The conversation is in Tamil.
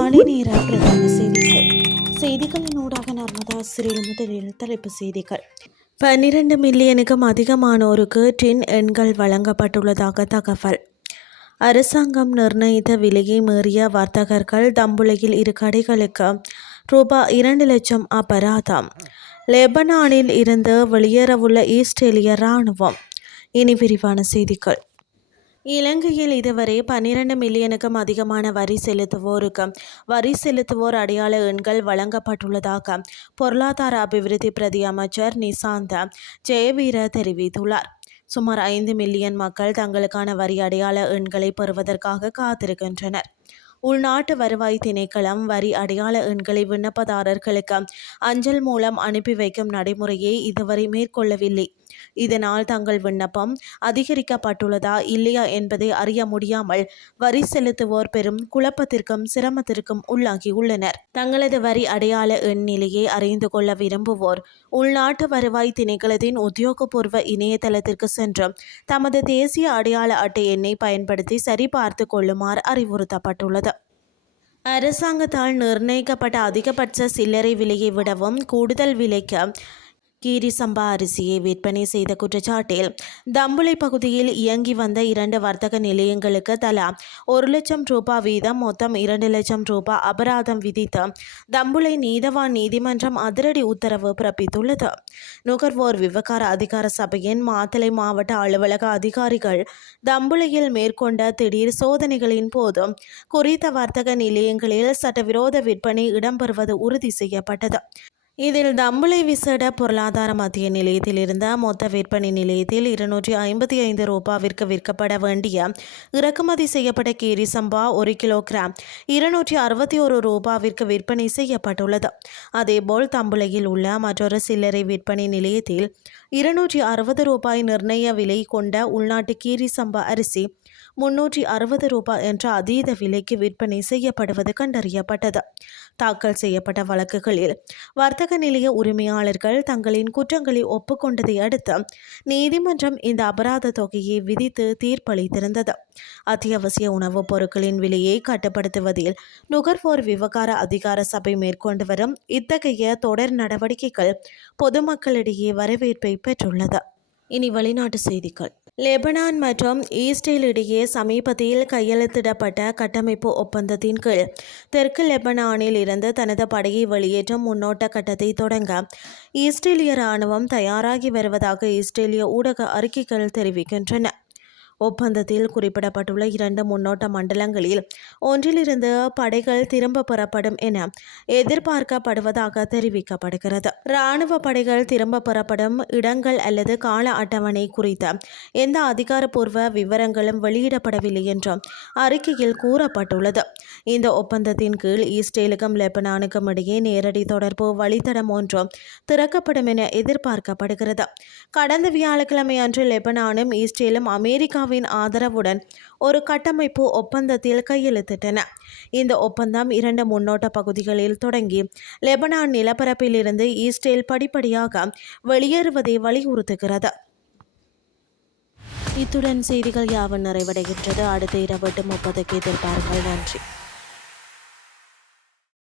காலை நேர பிரதான செய்திகளின் ஊடாக நர்மதா சிறில் முதலில் தலைப்பு செய்திகள். 12 மில்லியனுக்கும் அதிகமானோருக்கு டின் எண்கள் வழங்கப்பட்டுள்ளதாக தகவல். அரசாங்கம் நிர்ணயித்த விலையை மீறிய வர்த்தகர்கள் தம்புளையில் இரு கடைகளுக்கு ரூபாய் 2 லட்சம் அபராதம். லெபனானில் இருந்து வெளியேறவுள்ள இஸ்ரேலிய இராணுவம். இனி விரிவான செய்திகள். இலங்கையில் இதுவரை 12 மில்லியனுக்கும் அதிகமான வரி செலுத்துவோர் அடையாள எண்கள் வழங்கப்பட்டுள்ளதாக பொருளாதார அபிவிருத்தி பிரதி அமைச்சர் நிசாந்த ஜெயவீர தெரிவித்துள்ளார். சுமார் 5 மில்லியன் மக்கள் தங்களுக்கான வரி அடையாள எண்களை பெறுவதற்காக காத்திருக்கின்றனர். உள்நாட்டு வருவாய் திணைக்களம் வரி அடையாள எண்களை விண்ணப்பதாரர்களுக்கு அஞ்சல் மூலம் அனுப்பி வைக்கும் நடைமுறையை இதுவரை மேற்கொள்ளவில்லை. இதனால் தங்கள் விண்ணப்பம் அதிகரிக்கப்பட்டுள்ளதா இல்லையா என்பதை அறிய முடியாமல் வரி செலுத்துவோர் பெரும் குழப்பத்திற்கும் சிரமத்திற்கும் உள்ளாகியுள்ளனர். தங்களது வரி அடையாள எண் நிலையை அறிந்து கொள்ள விரும்புவோர் உள்நாட்டு வருவாய் திணைக்களத்தின் உத்தியோகபூர்வ இணையதளத்திற்கு சென்று தமது தேசிய அடையாள அட்டை எண்ணை பயன்படுத்தி சரிபார்த்து கொள்ளுமாறு அறிவுறுத்தப்பட்டுள்ளது. அரசாங்கத்தால் நிர்ணயிக்கப்பட்ட அதிகபட்ச சில்லறை விலையை விடவும் கூடுதல் விலைக்கு கீரி சம்பா அரிசியை விற்பனை செய்த குற்றச்சாட்டில் தம்புளை பகுதியில் இயங்கி வந்த 2 வர்த்தக நிலையங்களுக்கு தலா 1 லட்சம் ரூபாய் வீதம் மொத்தம் 2 லட்சம் ரூபாய் அபராதம் விதித்து தம்புளை நீதவான் நீதிமன்றம் அதிரடி உத்தரவு பிறப்பித்துள்ளது. நுகர்வோர் விவகார அதிகார சபையின் மாத்தளை மாவட்ட அலுவலக அதிகாரிகள் தம்புளையில் மேற்கொண்ட திடீர் சோதனைகளின் போது குறித்த வர்த்தக நிலையங்களில் சட்டவிரோத விற்பனை இடம்பெறுவது உறுதி செய்யப்பட்டது. இதில் தம்புளை விசேட பொருளாதார மத்திய நிலையத்தில் இருந்த மொத்த விற்பனை நிலையத்தில் 255 ரூபாவிற்கு விற்கப்பட வேண்டிய இறக்குமதி செய்யப்பட்ட கீரி சம்பா 1 கிலோகிராம் 261 ரூபாவிற்கு விற்பனை செய்யப்பட்டுள்ளது. அதேபோல் தம்புளையில் உள்ள மற்றொரு சில்லறை விற்பனை நிலையத்தில் 260 ரூபாய் நிர்ணய விலை கொண்ட உள்நாட்டு கீரி சம்பா அரிசி 360 ரூபாய் என்ற அதீத விலைக்கு விற்பனை செய்யப்படுவது கண்டறியப்பட்டது. தாக்கல் செய்யப்பட்ட வழக்குகளில் வர்த்தக நிலைய உரிமையாளர்கள் தங்களின் குற்றங்களை ஒப்புக்கொண்டதை அடுத்து நீதிமன்றம் இந்த அபராத தொகையை விதித்து தீர்ப்பளித்திருந்தது. அத்தியாவசிய உணவுப் பொருட்களின் விலையை கட்டுப்படுத்துவதில் நுகர்வோர் விவகார அதிகார சபை மேற்கொண்டு வரும் இத்தகைய தொடர் நடவடிக்கைகள் பொதுமக்களிடையே வரவேற்பை பெற்றுள்ளது. இனி வெளிநாட்டு செய்திகள். லெபனான் மற்றும் இஸ்ரேல் இடையே சமீபத்தில் கையெழுத்திடப்பட்ட கட்டமைப்பு ஒப்பந்தத்தின் கீழ் தெற்கு லெபனானில் இருந்து தனது படையை வெளியேற்றும் முன்னோட்ட கட்டத்தை தொடங்க இஸ்ரேலிய இராணுவம் தயாராகி வருவதாக இஸ்ரேலிய ஊடக அறிக்கைகள் தெரிவிக்கின்றன. ஒப்பந்தத்தில் குறிப்பிடப்பட்டுள்ள 2 முன்னோட்ட மண்டலங்களில் ஒன்றிலிருந்து படைகள் திரும்ப பெறப்படும் என எதிர்பார்க்கப்படுவதாக தெரிவிக்கப்படுகிறது. இராணுவ படைகள் திரும்ப பெறப்படும் இடங்கள் அல்லது கால அட்டவணை குறித்த எந்த அதிகாரப்பூர்வ விவரங்களும் வெளியிடப்படவில்லை என்றும் அறிக்கையில் கூறப்பட்டுள்ளது. இந்த ஒப்பந்தத்தின் கீழ் இஸ்ரேலுக்கும் லெபனானுக்கும் இடையே நேரடி தொடர்பு வழித்தடம் ஒன்றும் திறக்கப்படும் என எதிர்பார்க்கப்படுகிறது. கடந்த வியாழக்கிழமை அன்று லெபனானும் இஸ்ரேலும் அமெரிக்காவின் ஆதரவுடன் ஒரு கட்டமைப்பு ஒப்பந்தத்தில் கையெழுத்திட்டன. இந்த ஒப்பந்தம் 2 முன்னோட்ட பகுதிகளில் தொடங்கி லெபனான் நிலப்பரப்பில் இருந்து இஸ்ரேல் படிப்படியாக வெளியேறுவதை வலியுறுத்துகிறது. இத்துடன் செய்திகள் யாவும் நிறைவடைகின்றது. அடுத்த இரவு 8:30 எதிர்பாருங்கள். நன்றி.